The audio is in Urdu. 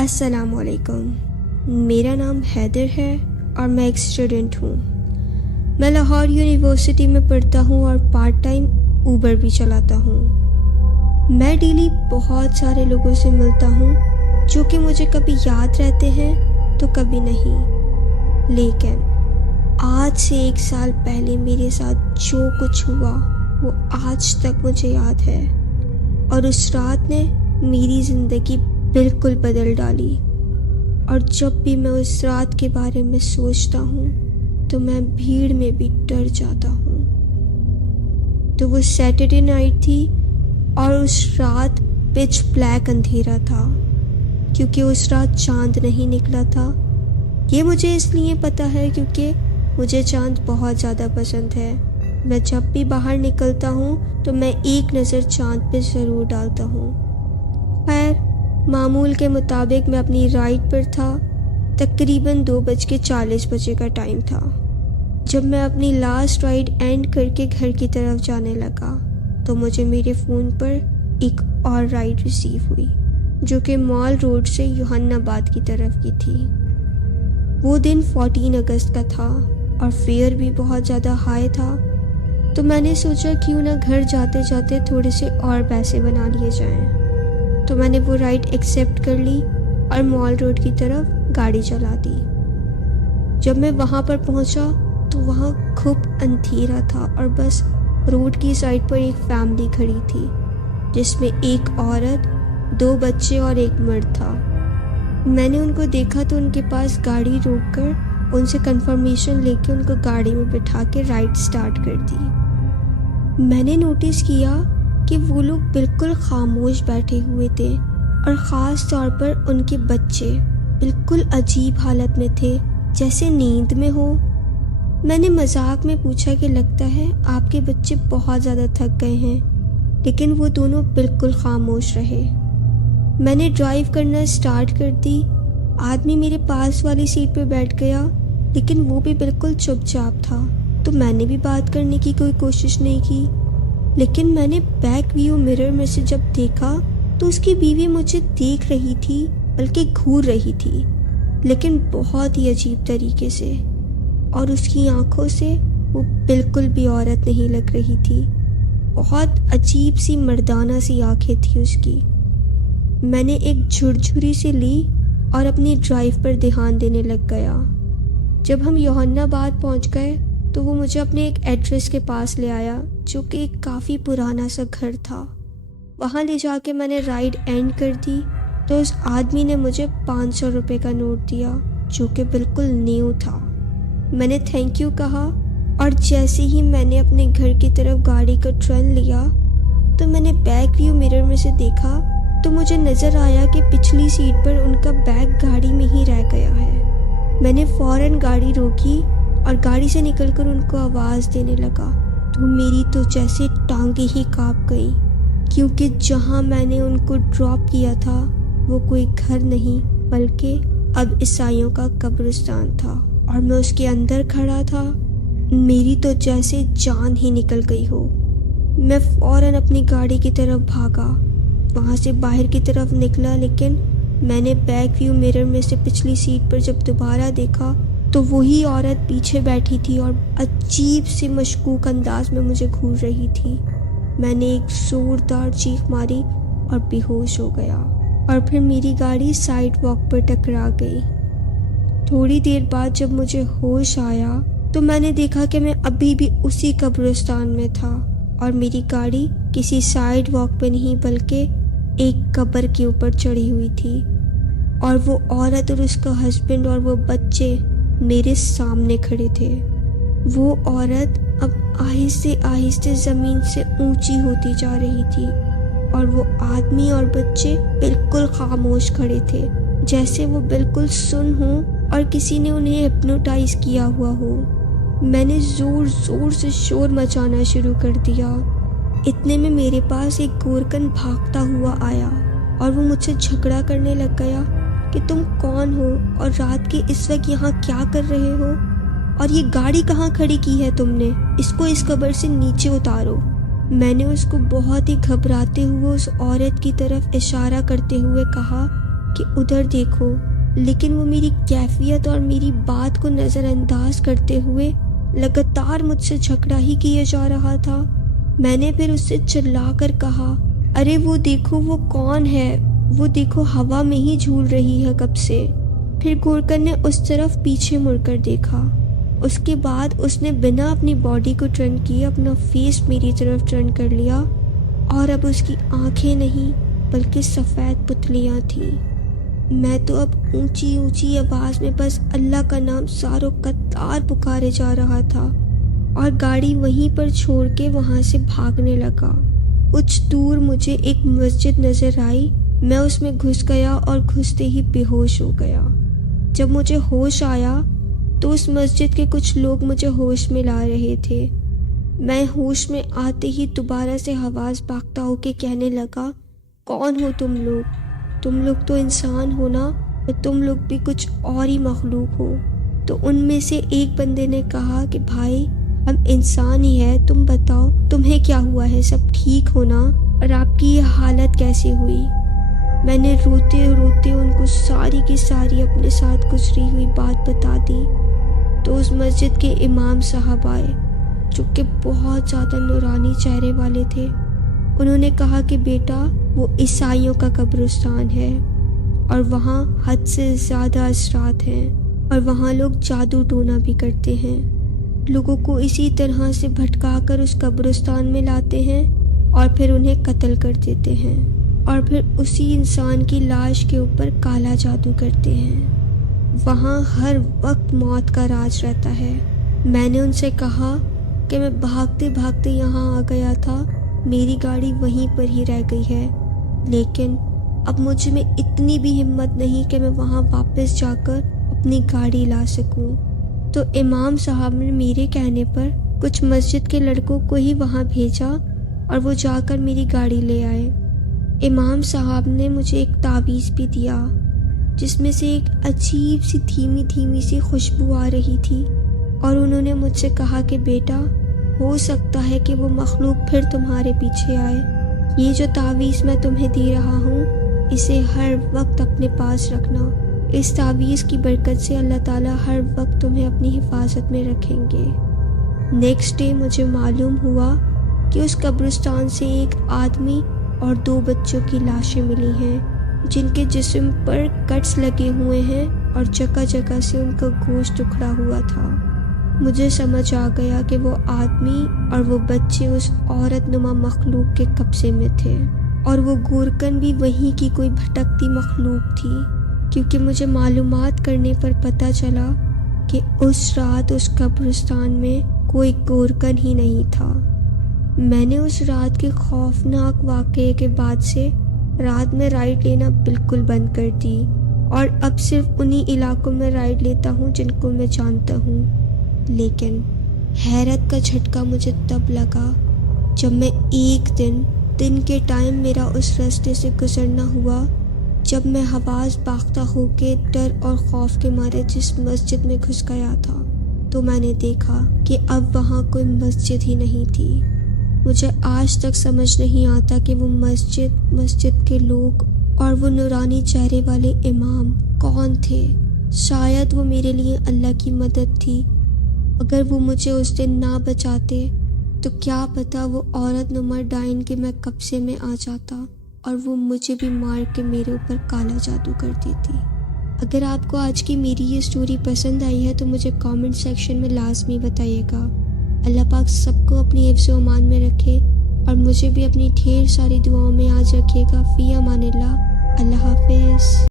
السلام علیکم، میرا نام حیدر ہے اور میں ایک اسٹوڈنٹ ہوں۔ میں لاہور یونیورسٹی میں پڑھتا ہوں اور پارٹ ٹائم اوبر بھی چلاتا ہوں۔ میں ڈیلی بہت سارے لوگوں سے ملتا ہوں جو کہ مجھے کبھی یاد رہتے ہیں تو کبھی نہیں، لیکن آج سے 1 سال پہلے میرے ساتھ جو کچھ ہوا وہ آج تک مجھے یاد ہے، اور اس رات نے میری زندگی بالکل بدل ڈالی۔ اور جب بھی میں اس رات کے بارے میں سوچتا ہوں تو میں بھیڑ میں بھی ڈر جاتا ہوں۔ تو وہ سیٹرڈے نائٹ تھی اور اس رات پچ بلیک اندھیرا تھا، کیونکہ اس رات چاند نہیں نکلا تھا۔ یہ مجھے اس لیے پتہ ہے کیونکہ مجھے چاند بہت زیادہ پسند ہے۔ میں جب بھی باہر نکلتا ہوں تو میں ایک نظر چاند پہ ضرور ڈالتا ہوں۔ خیر، معمول کے مطابق میں اپنی رائڈ پر تھا۔ تقریباً 2:40 کا ٹائم تھا جب میں اپنی لاسٹ رائڈ اینڈ کر کے گھر کی طرف جانے لگا تو مجھے میرے فون پر ایک اور رائڈ ریسیو ہوئی جو کہ مال روڈ سے یوحنا آباد کی طرف کی تھی۔ وہ دن 14 اگست کا تھا اور فیئر بھی بہت زیادہ ہائی تھا، تو میں نے سوچا کیوں نہ گھر جاتے جاتے تھوڑے سے اور پیسے بنا لیے جائیں۔ تو میں نے وہ رائڈ ایکسیپٹ کر لی اور مال روڈ کی طرف گاڑی چلا دی۔ جب میں وہاں پر پہنچا تو وہاں خوب اندھیرا تھا اور بس روڈ کی سائڈ پر ایک فیملی کھڑی تھی جس میں ایک عورت، 2 بچے اور ایک مرد تھا۔ میں نے ان کو دیکھا تو ان کے پاس گاڑی روک کر ان سے کنفرمیشن لے کے ان کو گاڑی میں بٹھا کے رائڈ سٹارٹ کر دی۔ میں نے نوٹس کیا کہ وہ لوگ بالکل خاموش بیٹھے ہوئے تھے، اور خاص طور پر ان کے بچے بالکل عجیب حالت میں تھے، جیسے نیند میں ہو۔ میں نے مذاق میں پوچھا کہ لگتا ہے آپ کے بچے بہت زیادہ تھک گئے ہیں، لیکن وہ دونوں بالکل خاموش رہے۔ میں نے ڈرائیو کرنا سٹارٹ کر دی۔ آدمی میرے پاس والی سیٹ پہ بیٹھ گیا، لیکن وہ بھی بالکل چپ چاپ تھا، تو میں نے بھی بات کرنے کی کوئی کوشش نہیں کی۔ لیکن میں نے بیک ویو مرر میں سے جب دیکھا تو اس کی بیوی مجھے دیکھ رہی تھی، بلکہ گھور رہی تھی، لیکن بہت ہی عجیب طریقے سے، اور اس کی آنکھوں سے وہ بالکل بھی عورت نہیں لگ رہی تھی۔ بہت عجیب سی مردانہ سی آنکھیں تھیں اس کی۔ میں نے ایک جھرجھری سے لی اور اپنی ڈرائیو پر دھیان دینے لگ گیا۔ جب ہم یوحنا آباد پہنچ گئے تو وہ مجھے اپنے ایک ایڈریس کے پاس لے آیا جو کہ ایک کافی پرانا سا گھر تھا۔ وہاں لے جا کے میں نے رائڈ اینڈ کر دی تو اس آدمی نے مجھے 500 روپے کا نوٹ دیا جو کہ بالکل نیو تھا۔ میں نے تھینک یو کہا، اور جیسے ہی میں نے اپنے گھر کی طرف گاڑی کا ٹرن لیا تو میں نے بیک ویو مرر میں سے دیکھا تو مجھے نظر آیا کہ پچھلی سیٹ پر ان کا بیگ گاڑی میں ہی رہ گیا ہے۔ میں نے فوراً گاڑی روکی اور گاڑی سے نکل کر ان کو آواز دینے لگا تو میری تو جیسے ٹانگیں ہی کانپ گئی، کیونکہ جہاں میں نے ان کو ڈراپ کیا تھا وہ کوئی گھر نہیں بلکہ اب عیسائیوں کا قبرستان تھا، اور میں اس کے اندر کھڑا تھا۔ میری تو جیسے جان ہی نکل گئی ہو۔ میں فوراً اپنی گاڑی کی طرف بھاگا، وہاں سے باہر کی طرف نکلا، لیکن میں نے بیک ویو مرر میں سے پچھلی سیٹ پر جب دوبارہ دیکھا تو وہی عورت پیچھے بیٹھی تھی اور عجیب سے مشکوک انداز میں مجھے گھور رہی تھی۔ میں نے ایک زوردار چیخ ماری اور بے ہوش ہو گیا، اور پھر میری گاڑی سائڈ واک پر ٹکرا گئی۔ تھوڑی دیر بعد جب مجھے ہوش آیا تو میں نے دیکھا کہ میں ابھی بھی اسی قبرستان میں تھا، اور میری گاڑی کسی سائڈ واک پہ نہیں بلکہ ایک قبر کے اوپر چڑھی ہوئی تھی، اور وہ عورت اور اس کا ہسبینڈ اور وہ بچے میرے سامنے کھڑے تھے۔ وہ عورت اب آہستہ آہستہ زمین سے اونچی ہوتی جا رہی تھی، اور وہ آدمی اور بچے بالکل خاموش کھڑے تھے، جیسے وہ بالکل سن ہوں اور کسی نے انہیں ہپنوٹائز کیا ہوا ہو۔ میں نے زور زور سے شور مچانا شروع کر دیا۔ اتنے میں میرے پاس ایک گورکن بھاگتا ہوا آیا اور وہ مجھ سے جھگڑا کرنے لگ گیا کہ تم کون ہو اور رات کے اس وقت یہاں کیا کر رہے ہو، اور یہ گاڑی کہاں کھڑی کی ہے تم نے، اس کو اس قبر سے نیچے اتارو۔ میں نے اس کو بہت ہی گھبراتے ہوئے اس عورت کی طرف اشارہ کرتے ہوئے کہا کہ ادھر دیکھو، لیکن وہ میری کیفیت اور میری بات کو نظر انداز کرتے ہوئے لگاتار مجھ سے جھگڑا ہی کیا جا رہا تھا۔ میں نے پھر اس سے چلا کر کہا، ارے وہ دیکھو وہ کون ہے، وہ دیکھو ہوا میں ہی جھول رہی ہے کب سے۔ پھر گورکن نے اس طرف پیچھے مڑ کر دیکھا۔ اس کے بعد اس نے بنا اپنی باڈی کو ٹرن کیے اپنا فیس میری طرف ٹرن کر لیا، اور اب اس کی آنکھیں نہیں بلکہ سفید پتلیاں تھیں۔ میں تو اب اونچی اونچی آواز میں بس اللہ کا نام زاروں قطار پکارے جا رہا تھا، اور گاڑی وہیں پر چھوڑ کے وہاں سے بھاگنے لگا۔ کچھ دور مجھے ایک مسجد نظر آئی، میں اس میں گھس گیا اور گھستے ہی بے ہوش ہو گیا۔ جب مجھے ہوش آیا تو اس مسجد کے کچھ لوگ مجھے ہوش میں لا رہے تھے۔ میں ہوش میں آتے ہی دوبارہ سے حواس باختہ ہو کے کہنے لگا، کون ہو تم لوگ؟ تم لوگ تو انسان ہو نا، یا تم لوگ بھی کچھ اور ہی مخلوق ہو؟ تو ان میں سے ایک بندے نے کہا کہ بھائی ہم انسان ہی ہیں، تم بتاؤ تمہیں کیا ہوا ہے، سب ٹھیک ہو نا، اور آپ کی یہ حالت کیسے ہوئی؟ میں نے روتے روتے ان کو ساری کی ساری اپنے ساتھ گزری ہوئی بات بتا دی۔ تو اس مسجد کے امام صاحب آئے، جو کہ بہت زیادہ نورانی چہرے والے تھے۔ انہوں نے کہا کہ بیٹا وہ عیسائیوں کا قبرستان ہے، اور وہاں حد سے زیادہ اثرات ہیں، اور وہاں لوگ جادو ٹونا بھی کرتے ہیں۔ لوگوں کو اسی طرح سے بھٹکا کر اس قبرستان میں لاتے ہیں اور پھر انہیں قتل کر دیتے ہیں، اور پھر اسی انسان کی لاش کے اوپر کالا جادو کرتے ہیں۔ وہاں ہر وقت موت کا راج رہتا ہے۔ میں نے ان سے کہا کہ میں بھاگتے بھاگتے یہاں آ گیا تھا، میری گاڑی وہیں پر ہی رہ گئی ہے، لیکن اب مجھ میں اتنی بھی ہمت نہیں کہ میں وہاں واپس جا کر اپنی گاڑی لا سکوں۔ تو امام صاحب نے میرے کہنے پر کچھ مسجد کے لڑکوں کو ہی وہاں بھیجا، اور وہ جا کر میری گاڑی لے آئے۔ امام صاحب نے مجھے ایک تعویذ بھی دیا، جس میں سے ایک عجیب سی دھیمی دھیمی سی خوشبو آ رہی تھی، اور انہوں نے مجھ سے کہا کہ بیٹا ہو سکتا ہے کہ وہ مخلوق پھر تمہارے پیچھے آئے، یہ جو تعویذ میں تمہیں دے رہا ہوں اسے ہر وقت اپنے پاس رکھنا، اس تعویذ کی برکت سے اللہ تعالیٰ ہر وقت تمہیں اپنی حفاظت میں رکھیں گے۔ نیکسٹ ڈے مجھے معلوم ہوا کہ اس قبرستان سے ایک آدمی اور 2 بچوں کی لاشیں ملی ہیں، جن کے جسم پر کٹس لگے ہوئے ہیں اور جگہ جگہ سے ان کا گوشت اکھڑا ہوا تھا۔ مجھے سمجھ آ گیا کہ وہ آدمی اور وہ بچے اس عورت نما مخلوق کے قبضے میں تھے، اور وہ گورکن بھی وہیں کی کوئی بھٹکتی مخلوق تھی، کیونکہ مجھے معلومات کرنے پر پتہ چلا کہ اس رات اس قبرستان میں کوئی گورکن ہی نہیں تھا۔ میں نے اس رات کے خوفناک واقعے کے بعد سے رات میں رائڈ لینا بالکل بند کر دی، اور اب صرف انہی علاقوں میں رائڈ لیتا ہوں جن کو میں جانتا ہوں۔ لیکن حیرت کا جھٹکا مجھے تب لگا جب میں ایک دن کے ٹائم میرا اس راستے سے گزرنا ہوا، جب میں حواس باختہ ہو کے ڈر اور خوف کے مارے جس مسجد میں گھس گیا تھا، تو میں نے دیکھا کہ اب وہاں کوئی مسجد ہی نہیں تھی۔ مجھے آج تک سمجھ نہیں آتا کہ وہ مسجد کے لوگ اور وہ نورانی چہرے والے امام کون تھے۔ شاید وہ میرے لیے اللہ کی مدد تھی۔ اگر وہ مجھے اس دن نہ بچاتے تو کیا پتا وہ عورت نما ڈائن کے میں قبضے میں آ جاتا، اور وہ مجھے بھی مار کے میرے اوپر کالا جادو کر دیتی۔ اگر آپ کو آج کی میری یہ سٹوری پسند آئی ہے تو مجھے کامنٹ سیکشن میں لازمی بتائیے گا۔ اللہ پاک سب کو اپنی حفظ و امان میں رکھے، اور مجھے بھی اپنی ڈھیر ساری دعاؤں میں آج رکھیے گا۔ فی امان اللہ۔ اللہ حافظ۔